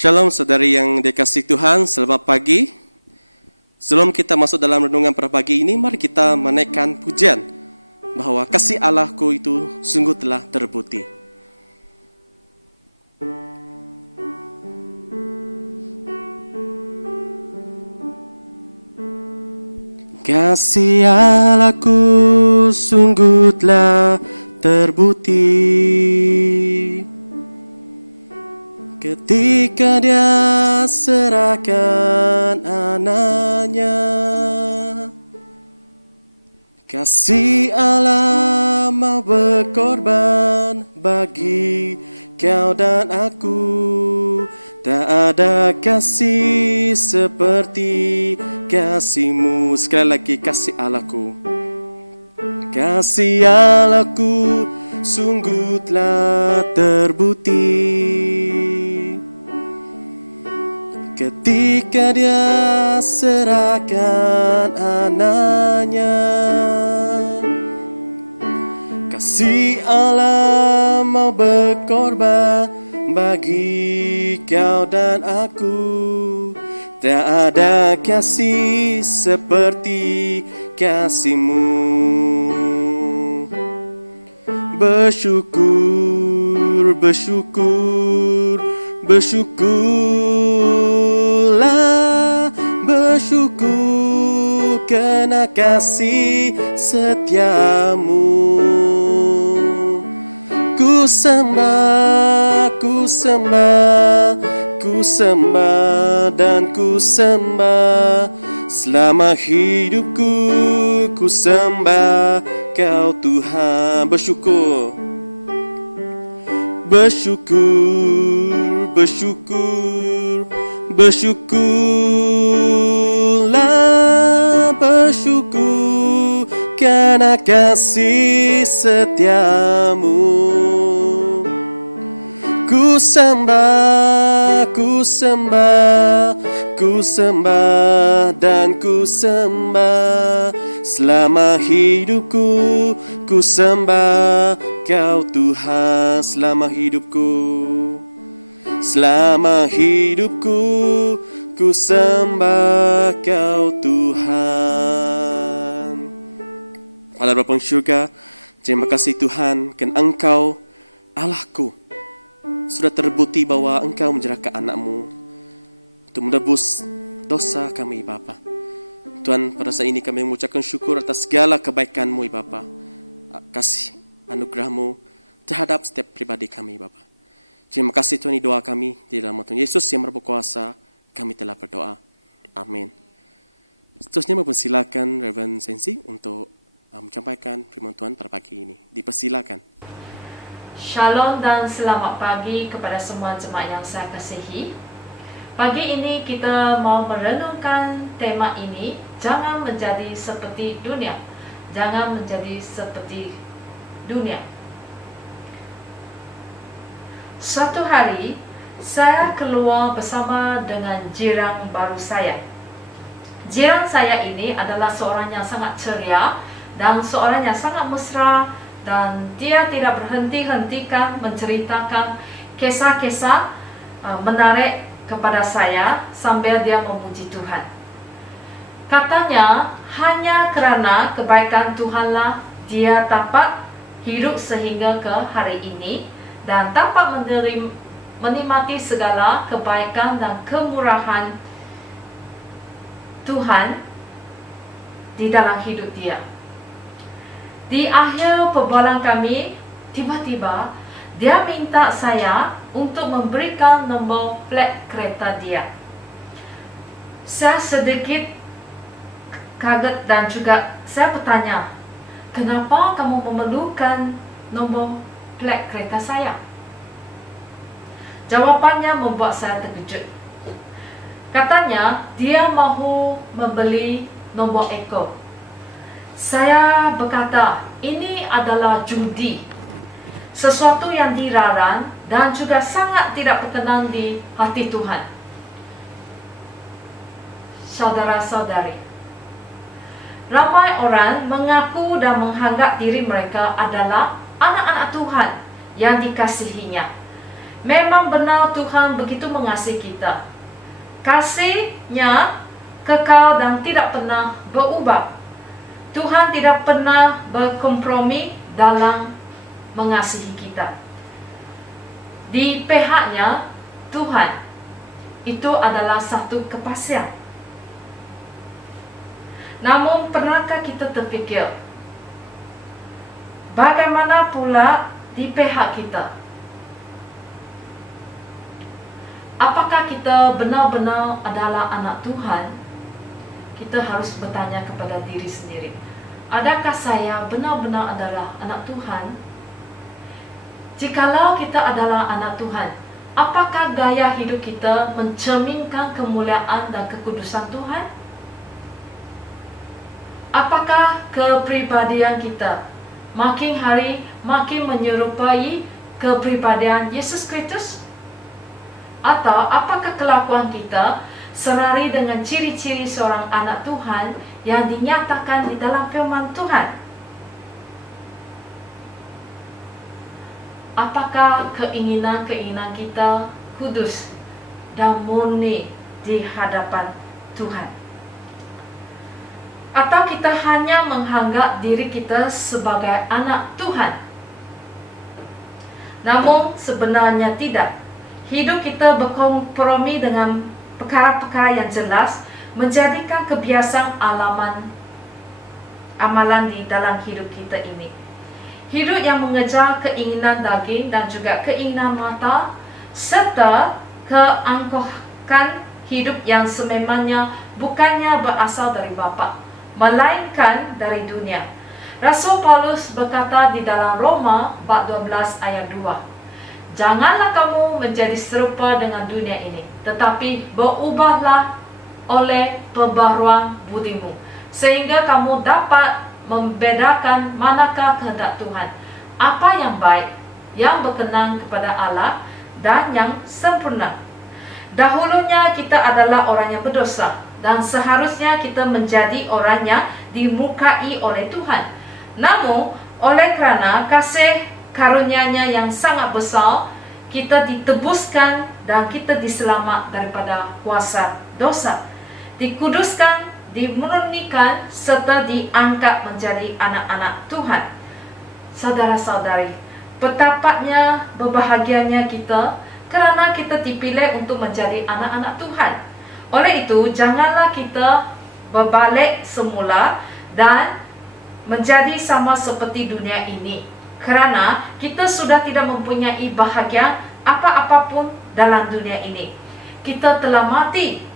Shalom saudari yang dikasihi Tuhan, selamat pagi. Sebelum kita masuk dalam renungan pada pagi ini, mari kita menaikkan pujian bahwa kasih Allahku itu sungguh telah terbukti. Kasih Allahku sungguh telah terbukti ketika Dia serahkan anaknya. Kasih Allah mau berkorban bagi kau dan aku. Tak ada kasih seperti kasih-Mu. Sekali lagi, kasih Allahku. Kasih Allahku sungguh telah terbukti ketika Dia serahkan anaknya. Kasih Allah mau berkorban bagi kau dan aku. Tak ada kasih seperti kasih-Mu. Bersyukur, bersyukur, bersyukurlah, bersyukur karena kasih setiamu. Ku sembah, ku sembah, ku sembah dan ku sembah. Selama hidupku ku sembah Kau Tuhan. Bersyukur, bersyukur, bersyukur, bersyukurlah, bersyukur karena kasih setiamu. Ku sembah, ku sembah, ku sembah dan ku sembah. Selama hidupku ku sembah Kau Tuhan. Selama hidupku, selama hidupku ku sembah Kau Tuhan. Allah Bapa di surga, terima kasih Tuhan, karena Engkau Allahku sudah terbukti bahwa Engkau menyerahkan anak-Mu untuk menebus dosa kami Bapa. Tuhan, pada saat ini kami mengucapkan syukur atas segala kebaikan-Mu Bapa, kasih anugerah-Mu terhadap setiap pribadi kami Bapa. Terima kasih Tuhan, ini doa kami di dalam nama Tuhan Yesus yang berkuasa, kami telah berdoa. Amin. Seterusnya mempersilakan Reverend Sensi untuk menyampaikan firman Tuhan pada pagi ini. Dipersilakan. Shalom dan selamat pagi kepada semua jemaat yang saya kasihi. Pagi ini kita mau merenungkan tema ini, jangan menjadi seperti dunia. Jangan menjadi seperti dunia. Suatu hari, saya keluar bersama dengan jiran baru saya. Jiran saya ini adalah seorang yang sangat ceria dan seorang yang sangat mesra, dan dia tidak berhenti-hentikan menceritakan kisah-kisah menarik kepada saya sambil dia memuji Tuhan. Katanya, hanya kerana kebaikan Tuhanlah dia dapat hidup sehingga ke hari ini dan dapat menikmati segala kebaikan dan kemurahan Tuhan di dalam hidup dia. Di akhir perbualan kami, tiba-tiba dia minta saya untuk memberikan nombor plat kereta dia. Saya sedikit kaget dan juga saya bertanya, kenapa kamu memerlukan nombor plat kereta saya? Jawapannya membuat saya terkejut. Katanya, dia mahu membeli nombor ekor. Saya berkata, ini adalah judi, sesuatu yang dilarang dan juga sangat tidak berkenan di hati Tuhan. Saudara-saudari, ramai orang mengaku dan menganggap diri mereka adalah anak-anak Tuhan yang dikasihinya. Memang benar Tuhan begitu mengasihi kita. Kasih-Nya kekal dan tidak pernah berubah. Tuhan tidak pernah berkompromi dalam mengasihi kita. Di pihaknya Tuhan itu adalah satu kepastian. Namun pernahkah kita terfikir bagaimana pula di pihak kita? Apakah kita benar-benar adalah anak Tuhan? Kita harus bertanya kepada diri sendiri. Adakah saya benar-benar adalah anak Tuhan? Jikalau kita adalah anak Tuhan, apakah gaya hidup kita mencerminkan kemuliaan dan kekudusan Tuhan? Apakah kepribadian kita makin hari makin menyerupai kepribadian Yesus Kristus? Atau apakah kelakuan kita serari dengan ciri-ciri seorang anak Tuhan yang dinyatakan di dalam firman Tuhan? Apakah keinginan-keinginan kita kudus dan murni di hadapan Tuhan? Atau kita hanya menganggap diri kita sebagai anak Tuhan? Namun sebenarnya tidak. Hidup kita berkompromi dengan perkara-perkara yang jelas, menjadikan kebiasaan amalan di dalam hidup kita ini. Hidup yang mengejar keinginan daging dan juga keinginan mata, serta keangkuhan hidup yang sememangnya bukannya berasal dari Bapa, melainkan dari dunia. Rasul Paulus berkata di dalam Roma bab 12 ayat 2, janganlah kamu menjadi serupa dengan dunia ini, tetapi berubahlah oleh perbaharuan budimu, sehingga kamu dapat membedakan manakah kehendak Tuhan, apa yang baik, yang berkenan kepada Allah, dan yang sempurna. Dahulunya kita adalah orang yang berdosa, dan seharusnya kita menjadi orang yang dimurkai oleh Tuhan. Namun, oleh kerana kasih karunia-Nya yang sangat besar, kita ditebuskan dan kita diselamat daripada kuasa dosa, dikuduskan, dimurnikan, serta diangkat menjadi anak-anak Tuhan. Saudara-saudari, betapanya berbahagianya kita kerana kita dipilih untuk menjadi anak-anak Tuhan. Oleh itu, janganlah kita berbalik semula dan menjadi sama seperti dunia ini, kerana kita sudah tidak mempunyai bahagia apa-apapun dalam dunia ini. Kita telah mati.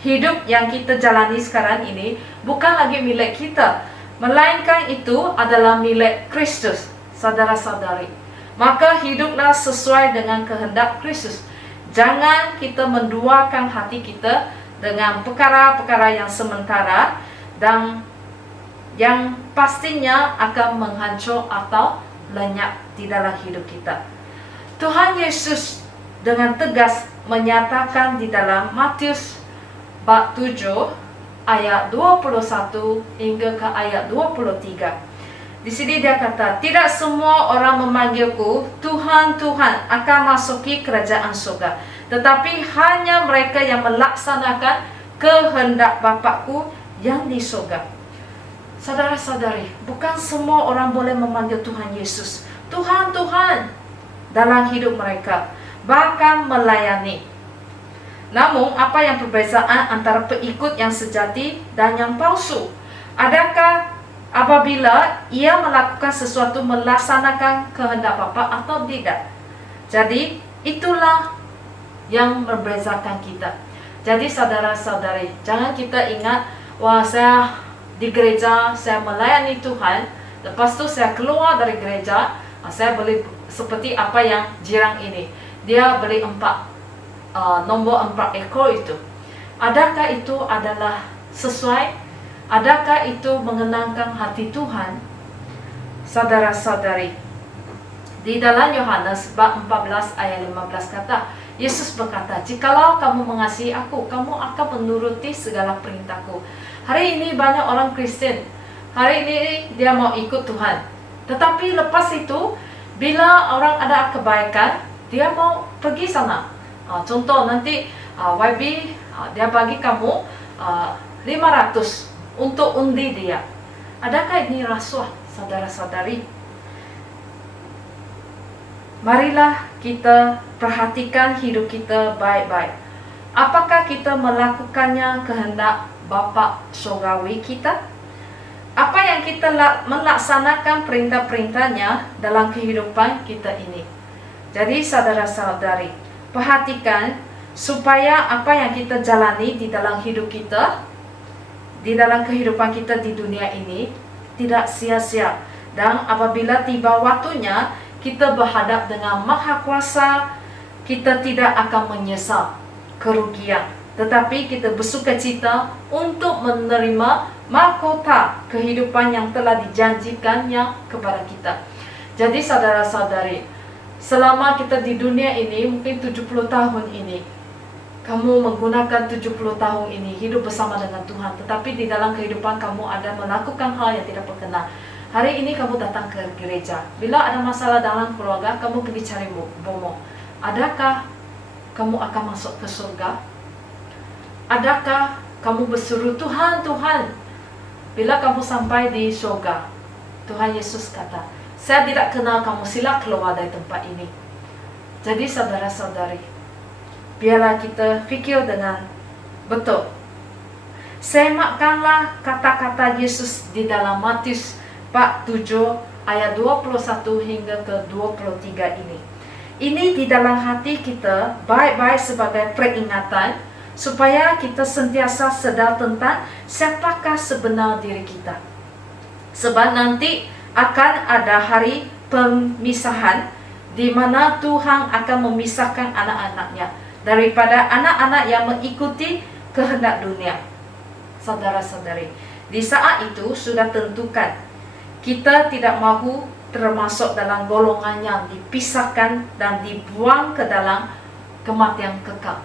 Hidup yang kita jalani sekarang ini bukan lagi milik kita, melainkan itu adalah milik Kristus. Saudara-saudari, maka hiduplah sesuai dengan kehendak Kristus. Jangan kita menduakan hati kita dengan perkara-perkara yang sementara dan yang pastinya akan menghancur atau lenyap di dalam hidup kita. Tuhan Yesus dengan tegas menyatakan di dalam Matius bab 7 ayat 21 hingga ke ayat 23. Di sini dia kata, tidak semua orang memanggilku Tuhan, Tuhan akan masuki kerajaan surga, tetapi hanya mereka yang melaksanakan kehendak Bapa-Ku yang di surga. Saudara-saudari, bukan semua orang boleh memanggil Tuhan Yesus Tuhan, Tuhan dalam hidup mereka, bahkan melayani. Namun, apa yang perbezaan antara pengikut yang sejati dan yang palsu? Adakah apabila ia melakukan sesuatu melaksanakan kehendak Bapa atau tidak? Jadi, itulah yang membezakan kita. Jadi, saudara-saudari, jangan kita ingat, wah, saya di gereja, saya melayani Tuhan, lepas tu saya keluar dari gereja, saya boleh seperti apa yang jirang ini. Dia beli nombor 4 ekor itu. Adakah itu adalah sesuai? Adakah itu mengenangkan hati Tuhan? Saudara-saudari, di dalam Yohanes bab 14 ayat 15 kata, Yesus berkata, jikalau kamu mengasihi aku, kamu akan menuruti segala perintahku. Hari ini banyak orang Kristen, hari ini dia mau ikut Tuhan, tetapi lepas itu bila orang ada kebaikan, dia mau pergi sana. Contoh nanti YB dia bagi kamu 500 untuk undi dia. Adakah ini rasuah, saudara-saudari? Marilah kita perhatikan hidup kita baik-baik. Apakah kita melakukannya kehendak Bapa Surgawi kita? Apa yang kita melaksanakan perintah-perintahnya dalam kehidupan kita ini? Jadi saudara-saudari, perhatikan supaya apa yang kita jalani di dalam hidup kita, di dalam kehidupan kita di dunia ini tidak sia-sia. Dan apabila tiba waktunya kita berhadap dengan Maha Kuasa, kita tidak akan menyesal kerugian, tetapi kita bersukacita untuk menerima mahkota kehidupan yang telah dijanjikannya kepada kita. Jadi saudara-saudari, selama kita di dunia ini, mungkin 70 tahun ini, kamu menggunakan 70 tahun ini hidup bersama dengan Tuhan, tetapi di dalam kehidupan kamu ada melakukan hal yang tidak berkenan. Hari ini kamu datang ke gereja. Bila ada masalah dalam keluarga, kamu pergi cari bomo. Adakah kamu akan masuk ke surga? Adakah kamu berseru, Tuhan, Tuhan? Bila kamu sampai di surga, Tuhan Yesus kata, saya tidak kenal kamu, sila keluar dari tempat ini. Jadi saudara-saudari, biarlah kita fikir dengan betul. Semakkanlah kata-kata Yesus di dalam Matius 47 ayat 21 hingga ke 23 ini. Ini di dalam hati kita baik-baik sebagai peringatan supaya kita sentiasa sedar tentang siapakah sebenar diri kita. Sebab nanti akan ada hari pemisahan di mana Tuhan akan memisahkan anak-anaknya daripada anak-anak yang mengikuti kehendak dunia. Saudara-saudari, di saat itu sudah tentukan kita tidak mahu termasuk dalam golongan yang dipisahkan dan dibuang ke dalam kematian kekal.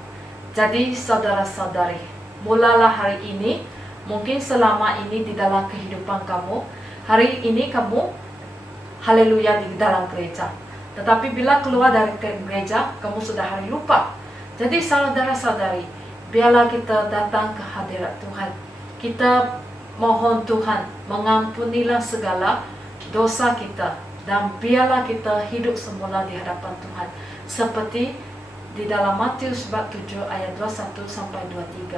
Jadi saudara-saudari, mulalah hari ini, mungkin selama ini di dalam kehidupan kamu, hari ini kamu haleluya di dalam gereja, tetapi bila keluar dari gereja, kamu sudah hari lupa. Jadi saudara-saudari, biarlah kita datang ke hadirat Tuhan. Kita mohon Tuhan mengampunilah segala dosa kita, dan biarlah kita hidup semula di hadapan Tuhan. Seperti di dalam Matius bab 7 ayat 21 sampai 23.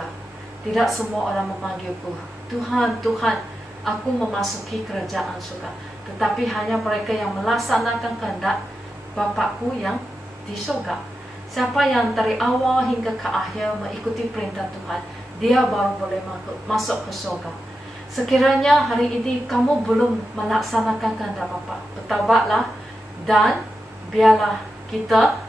Tidak semua orang memanggilku, Tuhan, Tuhan, aku memasuki kerajaan surga, tetapi hanya mereka yang melaksanakan kehendak Bapakku yang di surga. Siapa yang dari awal hingga ke akhir mengikuti perintah Tuhan, dia baru boleh masuk ke surga. Sekiranya hari ini kamu belum melaksanakan kehendak Bapa, bertaubatlah dan biarlah kita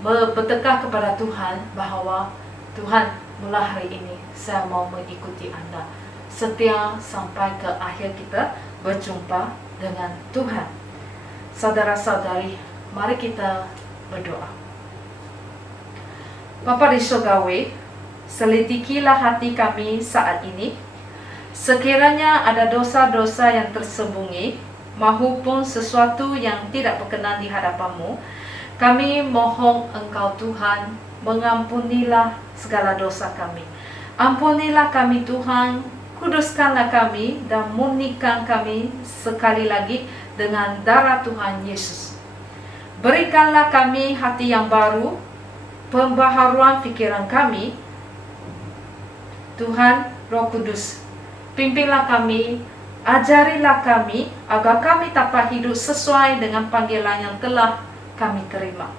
bertekad kepada Tuhan bahawa Tuhan, mula hari ini saya mau mengikuti Anda, setia sampai ke akhir kita berjumpa dengan Tuhan. Saudara-saudari, mari kita berdoa. Bapa di surgawi, selidikilah hati kami saat ini. Sekiranya ada dosa-dosa yang tersembunyi maupun sesuatu yang tidak berkenan di hadapan-Mu, kami mohon Engkau Tuhan, mengampunilah segala dosa kami. Ampunilah kami Tuhan, kuduskanlah kami dan murnikan kami sekali lagi dengan darah Tuhan Yesus. Berikanlah kami hati yang baru, pembaharuan fikiran kami. Tuhan Roh Kudus, pimpinlah kami, ajarilah kami agar kami dapat hidup sesuai dengan panggilan yang telah kami terima.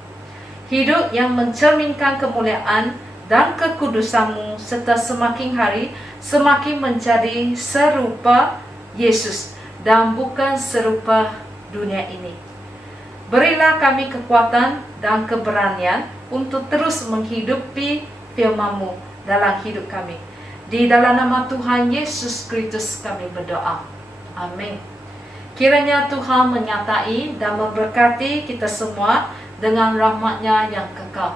Hidup yang mencerminkan kemuliaan dan kekudusan-Mu, serta semakin hari semakin menjadi serupa Yesus dan bukan serupa dunia ini. Berilah kami kekuatan dan keberanian untuk terus menghidupi firman-Mu dalam hidup kami. Di dalam nama Tuhan Yesus Kristus kami berdoa. Amin. Kiranya Tuhan menyertai dan memberkati kita semua dengan rahmat-Nya yang kekal.